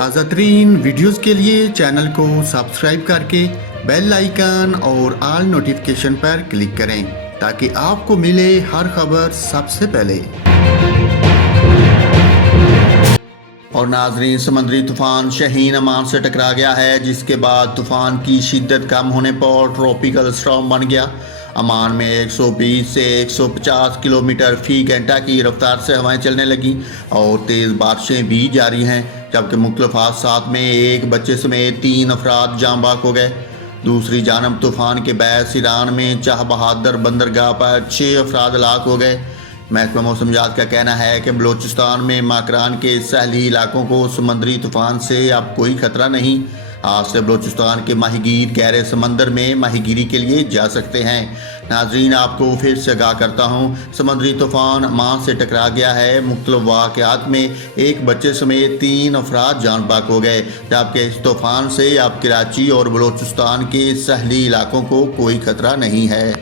ताज़ा तरीन वीडियोज़ के लिए चैनल को सब्सक्राइब करके बेल आइकन और ऑल नोटिफिकेशन पर क्लिक करें ताकि आपको मिले हर खबर सबसे पहले। और नाजरीन, समुद्री तूफान शहीन अमान से टकरा गया है, जिसके बाद तूफान की शिद्दत कम होने पर ट्रॉपिकल स्टॉर्म बन गया। अमान में 120 से 150 किलोमीटर फी घंटा की रफ्तार से हवाएं चलने लगी और तेज़ बारिशें भी जारी हैं, जबकि मुख्तलिफ हादसात में एक बच्चे समेत 3 अफराद जान बाक हो गए। दूसरी जानब तूफान के बायस ईरान में चाह बहादुर बंदरगाह पर 6 अफराद हलाक हो गए। महकमा मौसमियात का कहना है कि बलूचिस्तान में माकरान के साहली इलाकों को समुद्री तूफान से अब कोई खतरा नहीं। आज से बलूचिस्तान के माहीगीर गहरे समंदर में माहीगीरी के लिए जा सकते हैं। नाजरीन, आपको फिर से आगाह करता हूँ, समुद्री तूफान अमान से टकरा गया है। मुख्तलिफ वाक़यात में एक बच्चे समेत 3 अफराद जान बाक हो गए, जबकि इस तूफान से अब कराची और बलूचिस्तान के साहली इलाकों को कोई खतरा नहीं है।